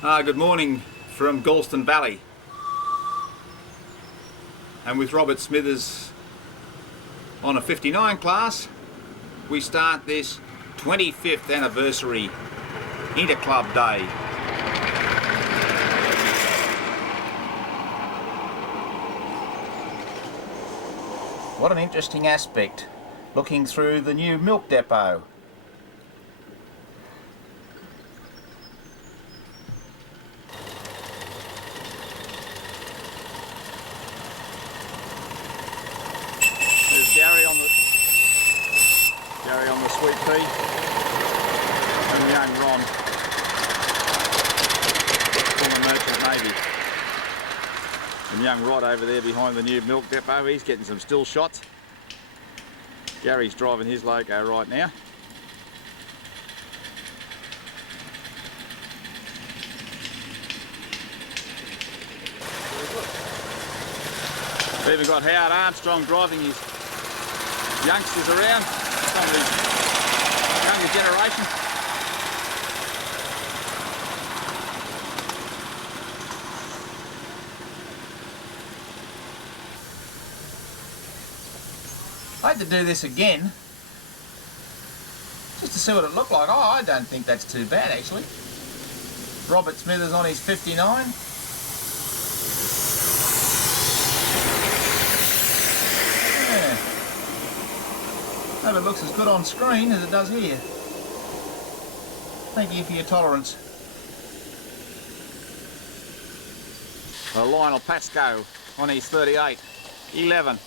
Good morning from Galston Valley, and with Robert Smithers on a 59 class, we start this 25th anniversary Interclub Day. What an interesting aspect, looking through the new milk depot. Gary on the sweet pea, and young Ron from the Merchant Navy. And young Rod over there behind the new milk depot, he's getting some still shots. Gary's driving his loco right now. We've even got Howard Armstrong driving his youngsters around, some of the younger generation. I had to do this again, just to see what it looked like. Oh, I don't think that's too bad actually. Robert Smithers on his 59. Hope it looks as good on screen as it does here. Thank you for your tolerance. Lionel Pascoe on his 38, 11.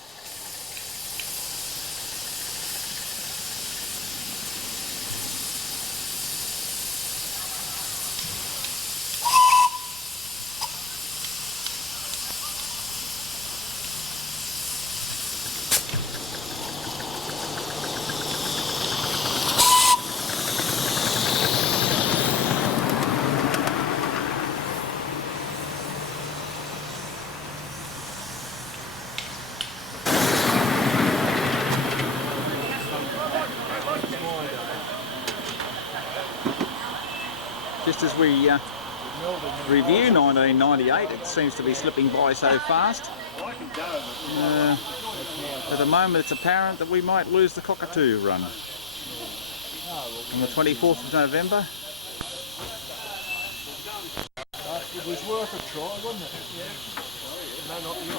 Just as we review 1998, it seems to be slipping by so fast. At the moment it's apparent that we might lose the Cockatoo run on the 24th of November. It was worth a try, wasn't it? Yeah. No, not you.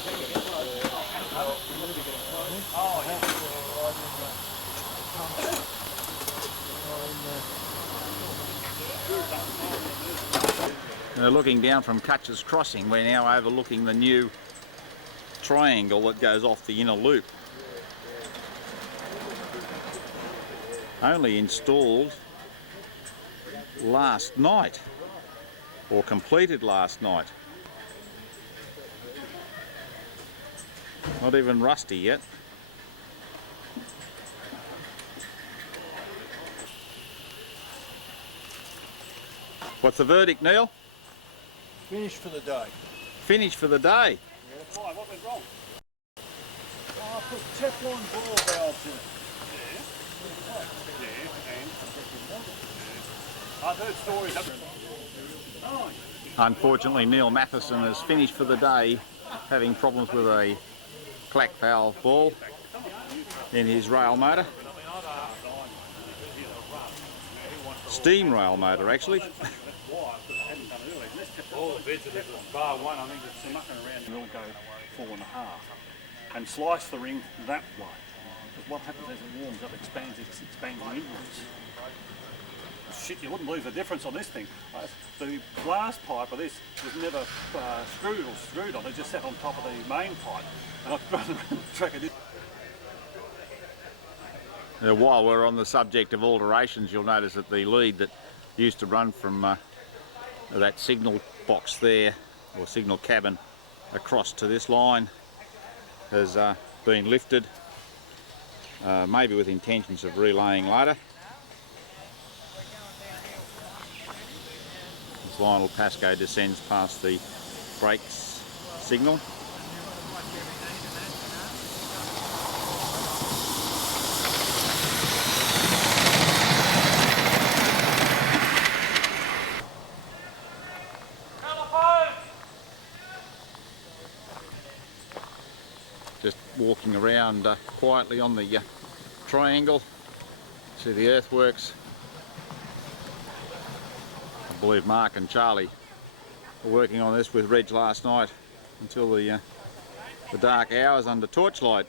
Looking down from Cutcher's Crossing, we're now overlooking the new triangle that goes off the inner loop. Only installed last night, or completed last night. Not even rusty yet. What's the verdict, Neil? Finished for the day. Finished for the day? Yeah. Why? What went wrong? Oh, I put Teflon ball valves in it. Yeah. I've heard stories of it. Unfortunately, Neil Matheson has finished for the day, having problems with a clack valve ball in his rail motor. Steam rail motor, actually. All the beds are bar one, I think it's mucking around and we'll go 4.5 and slice the ring that way. Because what happens as it warms up, it's expanding inwards. Shit, you wouldn't believe the difference on this thing. The blast pipe of this was never screwed on, it just sat on top of the main pipe. And I've run around the track of this. While we're on the subject of alterations, you'll notice that the lead that used to run from that signal box there, or signal cabin, across to this line has been lifted, maybe with intentions of relaying later. As Lionel Pascoe descends past the brakes signal. walking around quietly on the triangle. See the earthworks. I believe Mark and Charlie were working on this with Reg last night until the dark hours under torchlight.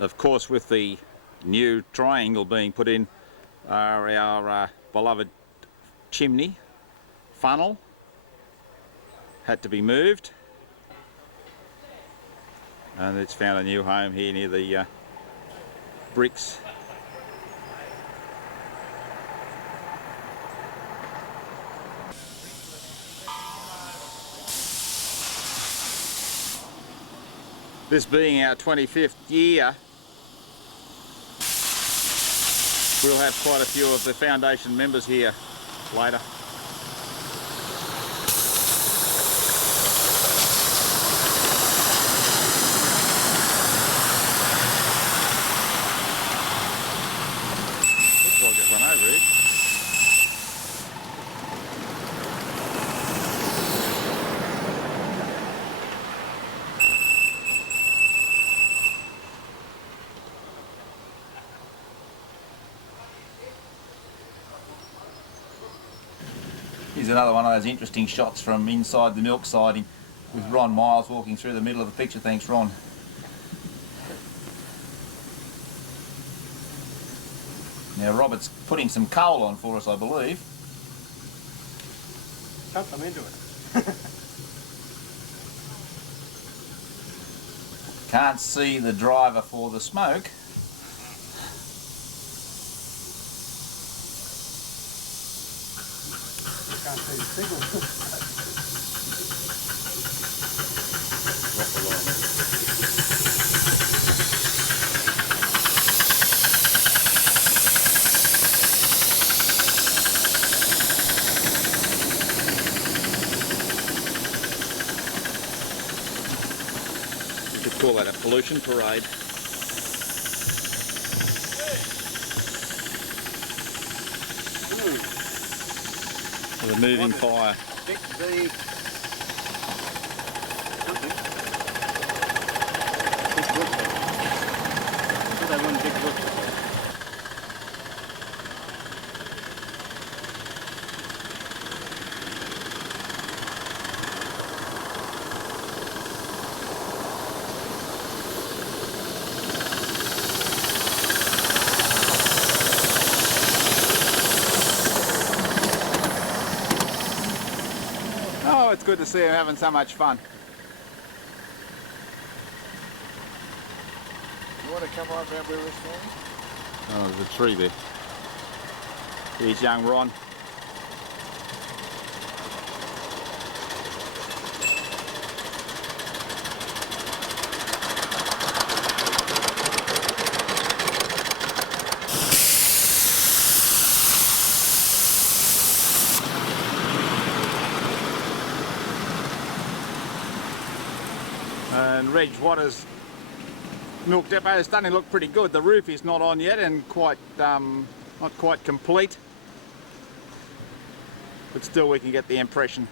Of course, with the new triangle being put in, our beloved chimney funnel had to be moved, and it's found a new home here near the bricks. This being our 25th year, we'll have quite a few of the foundation members here later. Looks like it's run over here. Here's another one of those interesting shots from inside the milk siding with Ron Miles walking through the middle of the picture. Thanks, Ron. Now Robert's putting some coal on for us, I believe. Dump them into it. Can't see the driver for the smoke. Can't see the signal. You could call that a pollution parade. With a moving fire. Big V. Something. Big wood. So they run big wood. Oh, it's good to see him having so much fun. You want to come on around where we're standing? Oh, there's a tree there. Here's young Ron. And Reg Waters' milk depot is starting to look pretty good. The roof is not on yet and not quite complete, but still we can get the impression.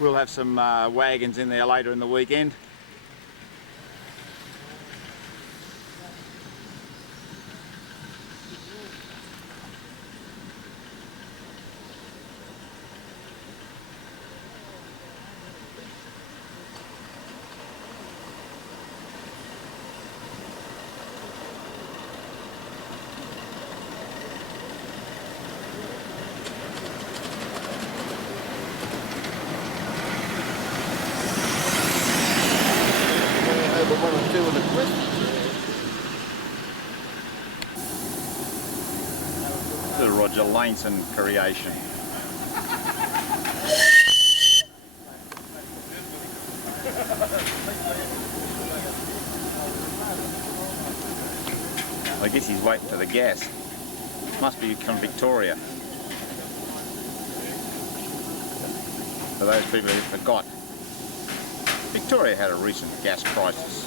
We'll have some wagons in there later in the weekend. One or two of the questions. The Roger Laneson creation. I guess he's waiting for the gas. Must be from Victoria. For those people who forgot, Victoria had a recent gas crisis.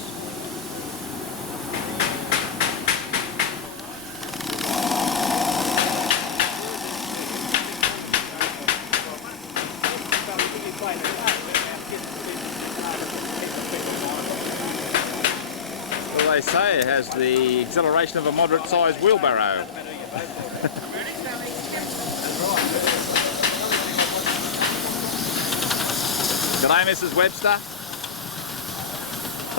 they say, it has the acceleration of a moderate-sized wheelbarrow. G'day, Mrs. Webster.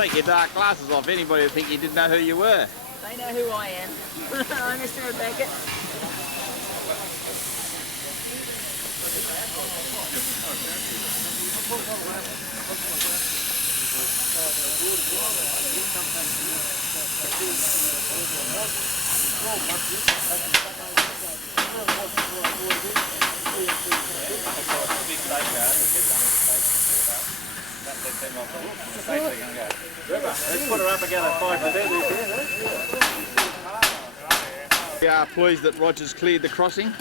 Take your dark glasses off. Anybody would think you didn't know who you were. They know who I am. I'm Mr. Rebecca. Let's put her up again at 5%. We are pleased that Roger's cleared the crossing.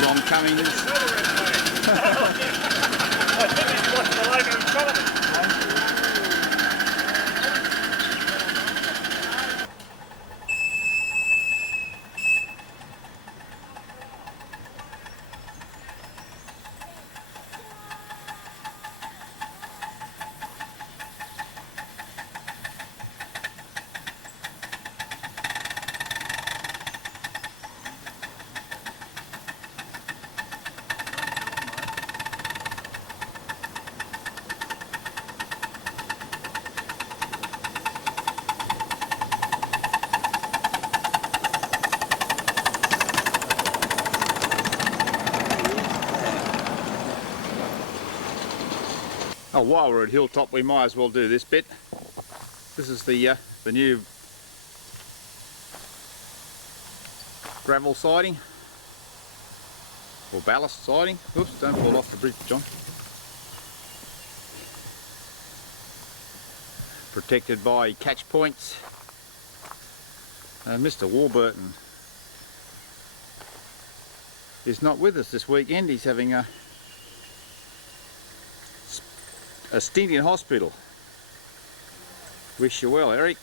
John Cummings. Oh, while we're at Hilltop, we might as well do this bit. This is the new gravel siding, or ballast siding. Oops, don't fall off the bridge, John. Protected by catch points. Mr. Warburton is not with us this weekend. He's having a stint in hospital. Wish you well, Eric.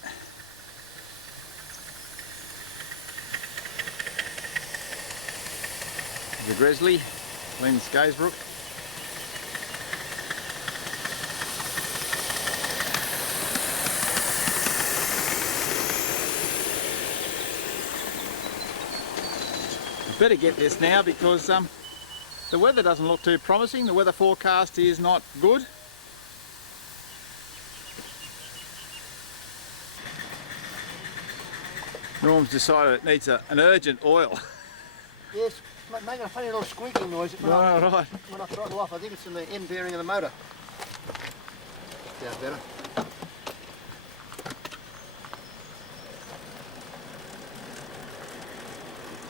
The Grizzly, Lynn Skaysbrook. Better get this now because the weather doesn't look too promising. The weather forecast is not good. Norm's decided it needs an urgent oil. Yes, making a funny little squeaking noise when, Right. when I throttle off. I think it's in the end bearing of the motor. Sounds better.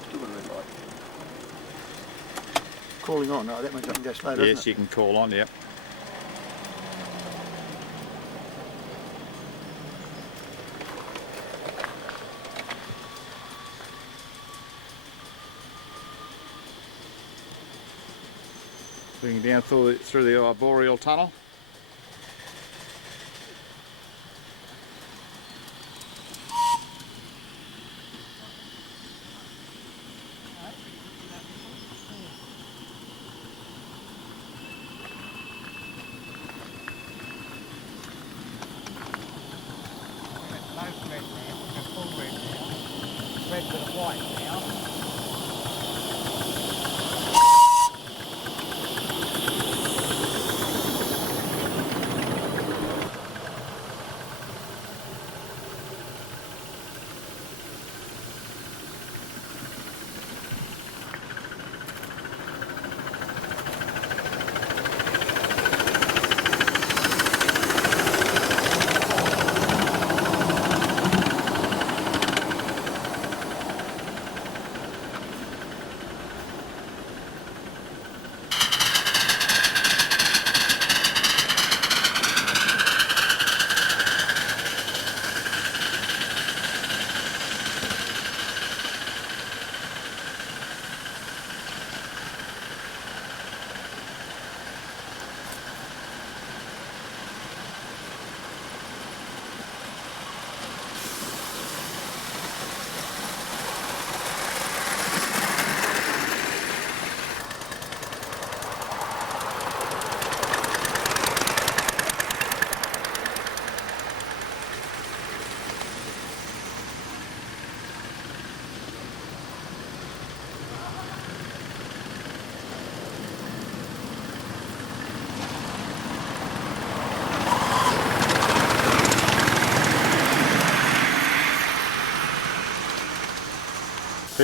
Still got a red light. Calling on, no, that means I can go slow, doesn't Yes, it? you can call on, yep. Bringing down through the arboreal tunnel. Red to the white now.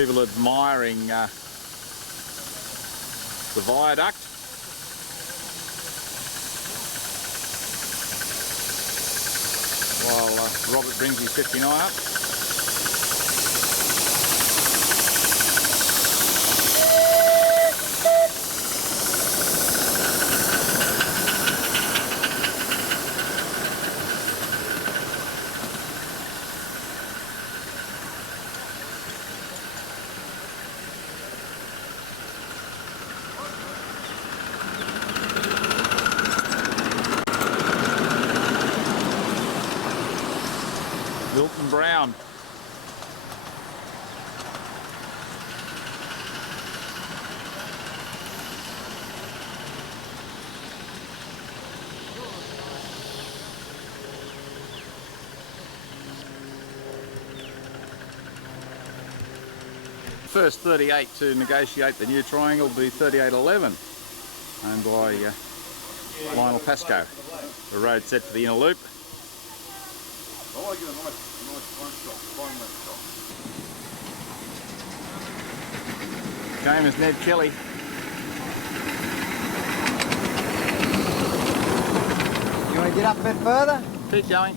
people admiring the viaduct. While Robert brings his 59 up. Milton Brown. First 38 to negotiate the new triangle will be 3811, owned by Lionel Pascoe. The road set for the inner loop. I want to get a nice front shot, fine left shot. Game is Ned Kelly. You want to get up a bit further? Keep going.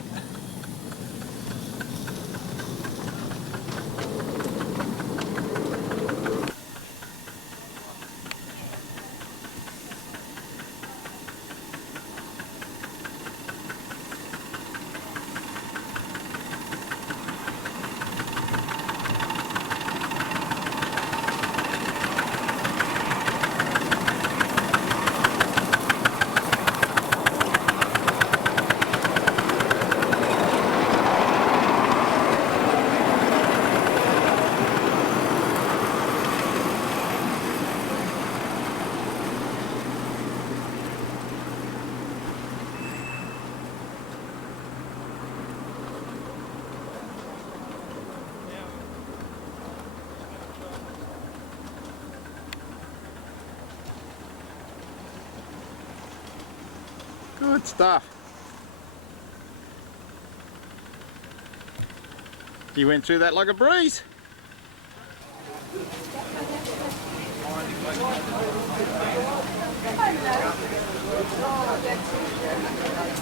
Good stuff. You went through that like a breeze.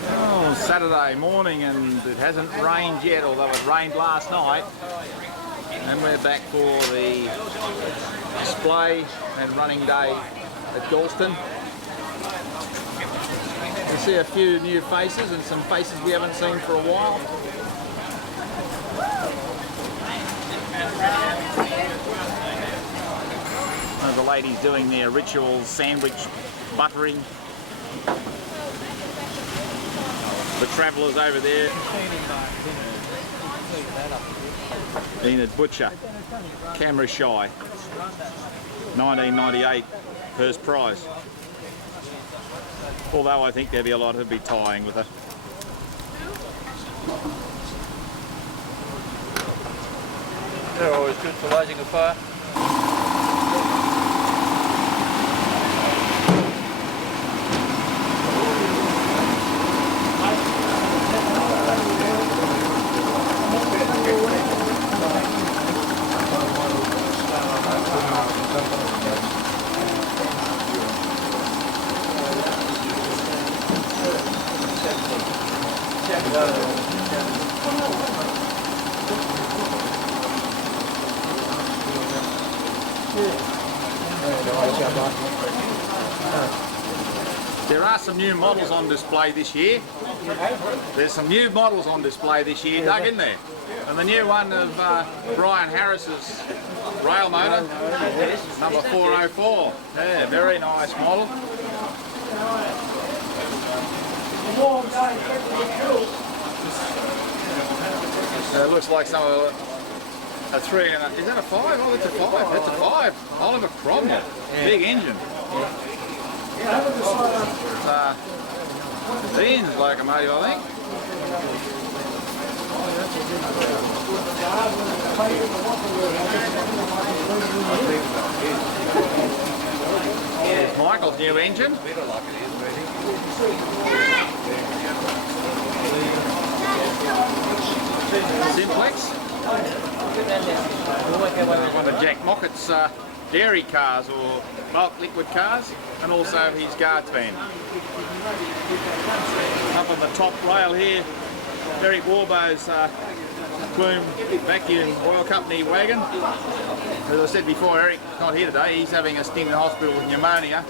Oh, Saturday morning, and it hasn't rained yet, although it rained last night. And we're back for the display and running day at Galston. You see a few new faces and some faces we haven't seen for a while. The ladies doing their ritual sandwich buttering. The travellers over there. Enid Butcher, camera shy, 1998, first prize. Although I think there'll be a lot who'll be tying with her. They're always good for lighting a fire. There are some new models on display this year. There's some new models on display this year, Doug, isn't there? And the new one of Brian Harris's rail motor, number 404. Yeah, very nice model. It looks like some of a 3 and a, is that a 5? Oh, that's a 5. That's a 5. Oliver Cromwell. Big engine. It's Ian's locomotive, I think. There's Michael's new engine. Simplex. one of Jack Mockett's dairy cars or bulk liquid cars, and also his guards van. Up on the top rail here, Eric Warbo's Plume Vacuum Oil Company wagon. As I said before, Eric's not here today. He's having a stint in the hospital with pneumonia,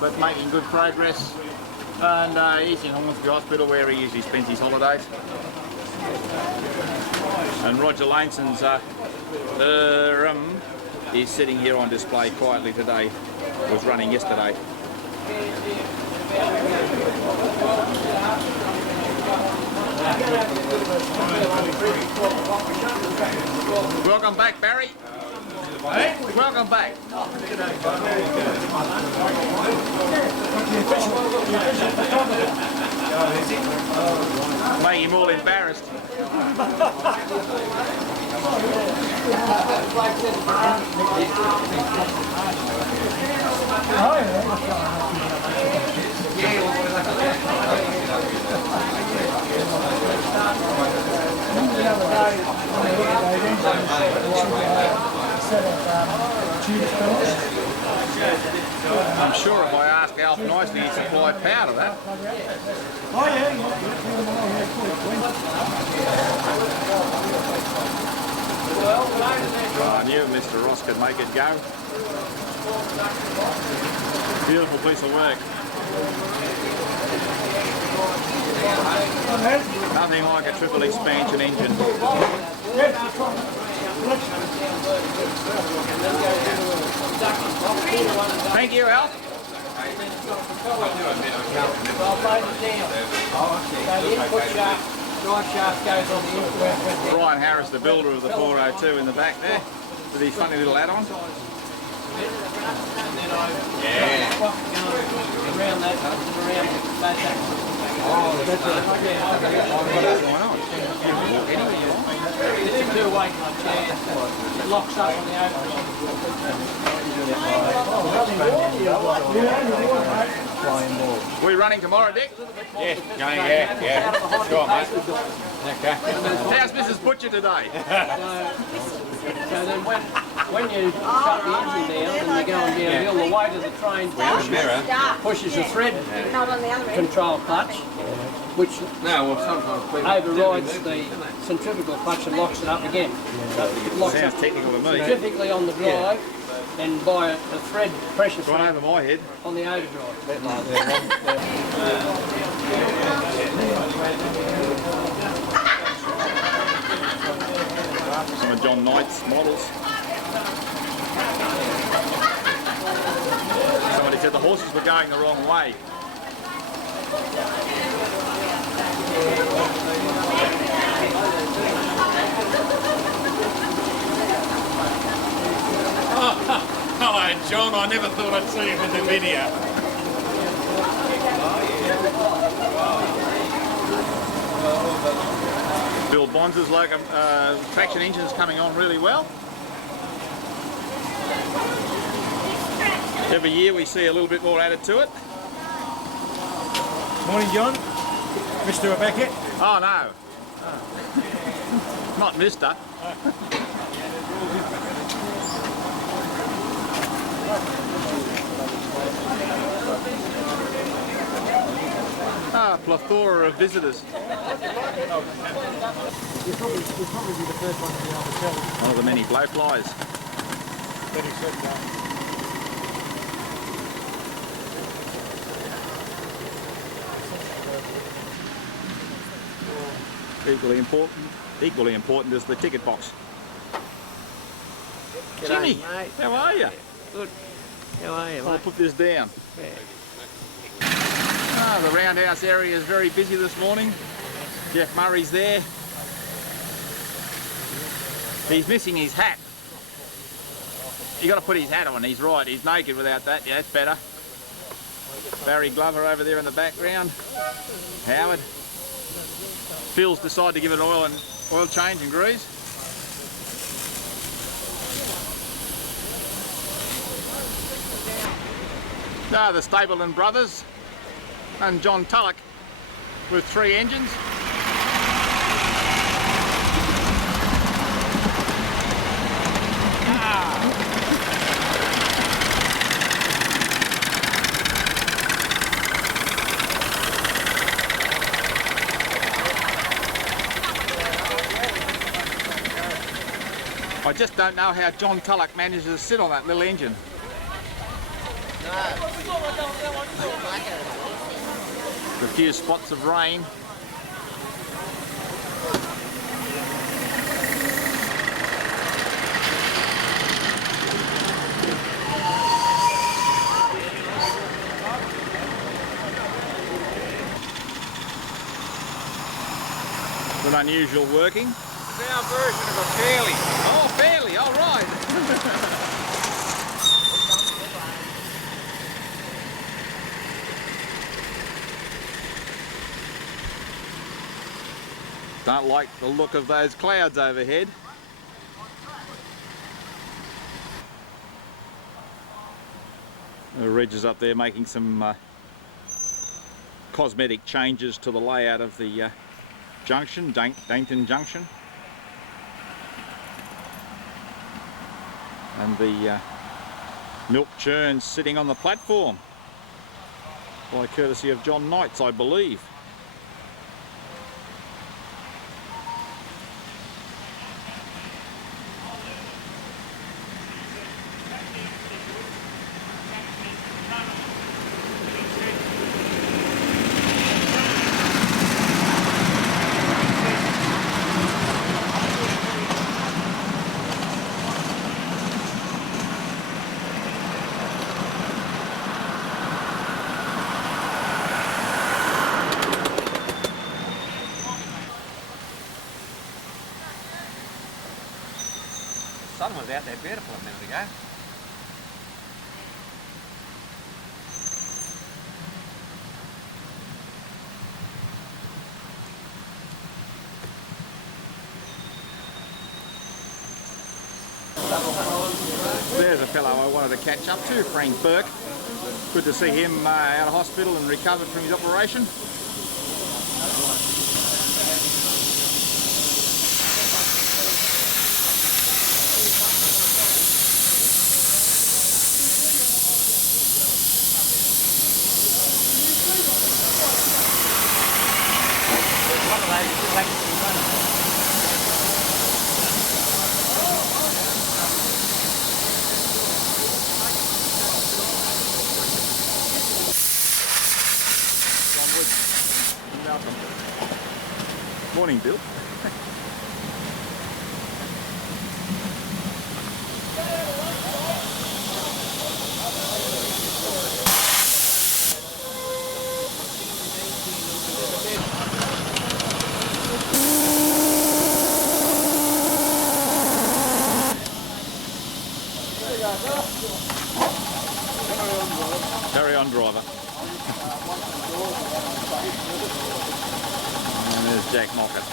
but making good progress. And he's in Hornsby Hospital where he usually spends his holidays. And Roger Laneson's is sitting here on display quietly today. Was running yesterday. Welcome back, Barry. Hey? Welcome back. Make him all embarrassed. I'm sure if I ask Alf nicely, he'd supply power to that. Oh yeah. I knew Mr. Ross could make it go. Beautiful piece of work. Nothing like a triple expansion engine. Thank you, Alf. Brian Harris, the builder of the 402 in the back there, with his funny little add-on. Two-way chair. It locks up on the We running tomorrow, Dick? Yeah, Go on, mate. Okay. How's Mrs. Butcher today? So then when you shut the engine down and you're going downhill, the weight of the train pushes the thread control clutch, which overrides the centrifugal clutch and locks it up again. So it locks Sounds up technical to me. specifically on the drive and by a thread pressure Right thread over my head. on the overdrive. Some of John Knight's models. Somebody said the horses were going the wrong way. Hello, John. I never thought I'd see you in the video. Bill Bonds' traction engine's coming on really well. Every year we see a little bit more added to it. Morning, John. Mr. Beckett. Oh no. Not Mr. Plethora of visitors. You'll probably be the first one to be able to tell. One of the many blowflies. But he said Equally important is the ticket box. G'day, Jimmy, mate. how are you? Good. How are you, I'll mate? put this down. Yeah. The roundhouse area is very busy this morning. Jeff Murray's there. He's missing his hat. You got to put his hat on. He's right. He's naked without that. Yeah, that's better. Barry Glover over there in the background. Howard. Phil's decided to give it an oil change and grease. The Stapleton brothers and John Tulloch with 3 engines. just don't know how John Culloch manages to sit on that little engine. A few spots of rain. It's an unusual working. It's our version of a fairly. Oh, fairly, all right. Don't like the look of those clouds overhead. Reg is up there making some cosmetic changes to the layout of the junction, Dainton Junction. And the milk churn's sitting on the platform by courtesy of John Knights, I believe. The sun was out there beautiful a minute ago. There's a fellow I wanted to catch up to, Frank Burke. Good to see him out of hospital and recovered from his operation. Morning, Bill. Carry on, driver. And there's Jack Mockett.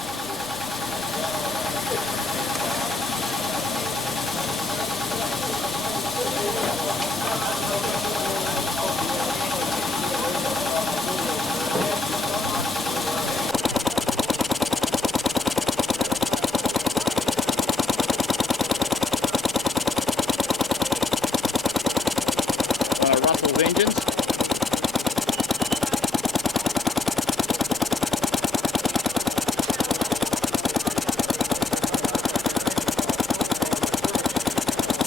Russell's engines.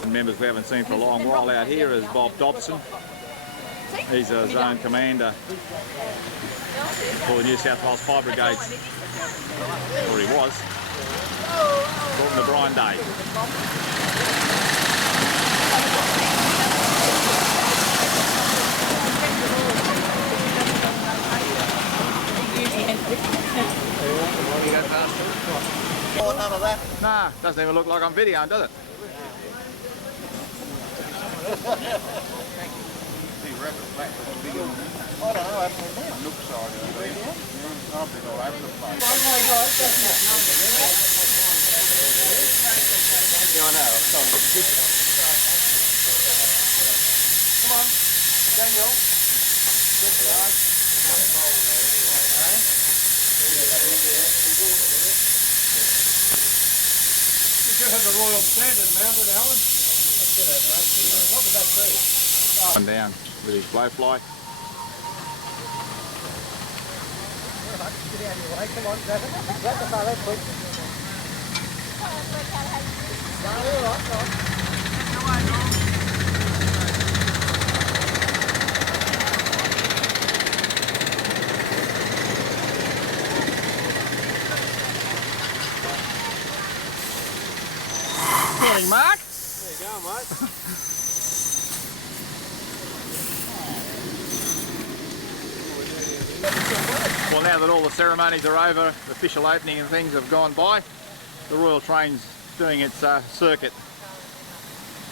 Members we haven't seen for a long while out here is Bob Dobson. He's a zone commander for the New South Wales Fire Brigades, or he was, talking to Brian Day. Oh, none of that. Nah, doesn't even look like I'm videoing, does it? I don't know, I haven't been there. Look side of it. I've been all over the place. Yeah, I know. It's on the good. Come on, Daniel. Get the eyes. You should have the Royal Standard mounted, Alan. What would that be? Come down with his blowfly. Get out of your way, come on, grab it. Grab the fella, quick. Morning, Mark. There you go, mate. Well, now that all the ceremonies are over, the official opening and things have gone by, the Royal Train's doing its circuit,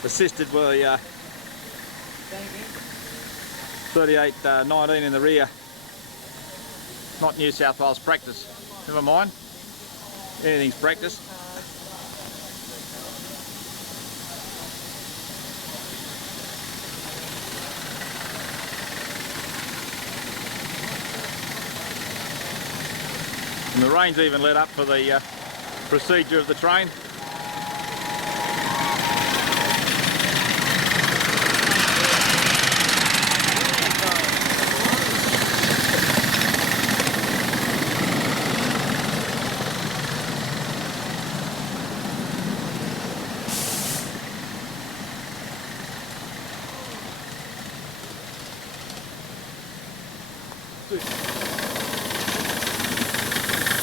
assisted by 3819 in the rear. Not New South Wales practice. Never mind. Anything's practice. And the rain's even let up for the procedure of the train.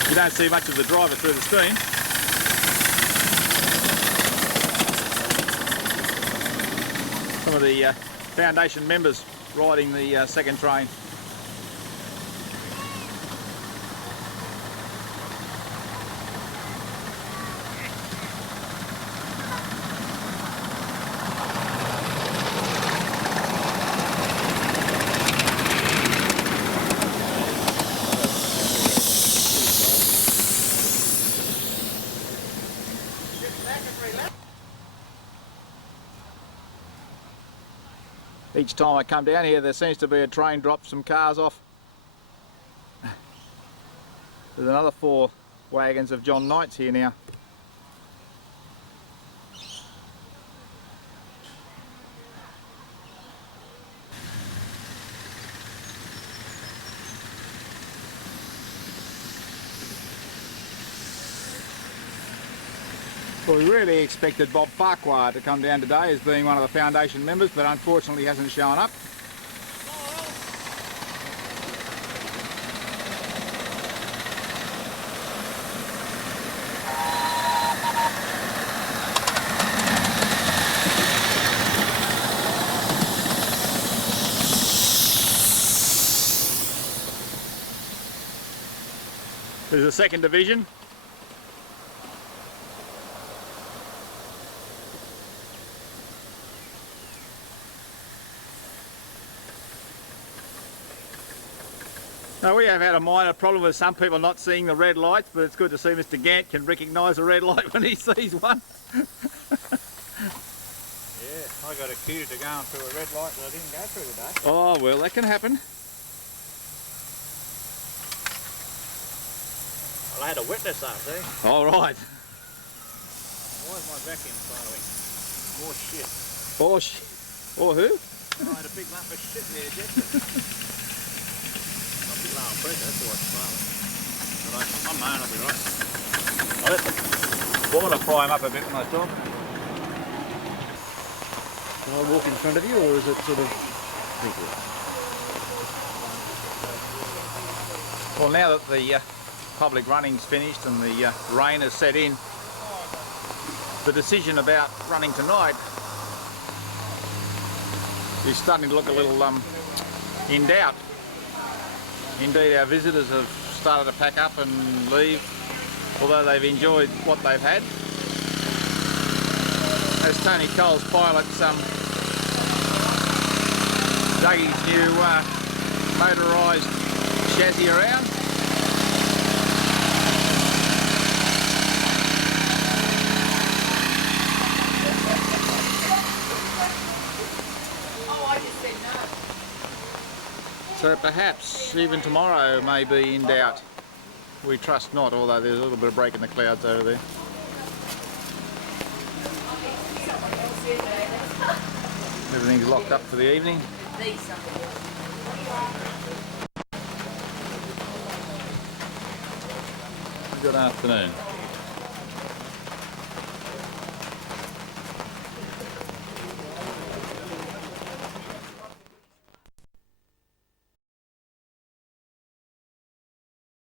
You don't see much of the driver through the steam. Some of the foundation members riding the second train. Each time I come down here there seems to be a train drop some cars off. There's another 4 wagons of John Knight's here now. Well, we really expected Bob Farquhar to come down today as being one of the foundation members, but unfortunately he hasn't shown up. There's a second division. Now, we have had a minor problem with some people not seeing the red lights, but it's good to see Mr. Gant can recognise a red light when he sees one. Yeah, I got accused of going through a red light that I didn't go through today. Oh, well, that can happen. Well, I had a witness though, see? All right. Why is my vacuum flowing? More shit. Or who? I had a big lump of shit there, Jeff. Low pressure, that's what's flowing. I'm mine, I'll be right. I let the water fry him up a bit when I talk. Can I walk in front of you, or is it sort of... Well, now that the public running's finished and the rain has set in, the decision about running tonight is starting to look a little in doubt. Indeed, our visitors have started to pack up and leave, although they've enjoyed what they've had. As Tony Cole's pilots dug his new motorised chassis around. So perhaps even tomorrow may be in doubt. We trust not, although there's a little bit of break in the clouds over there. Everything's locked up for the evening. Good afternoon.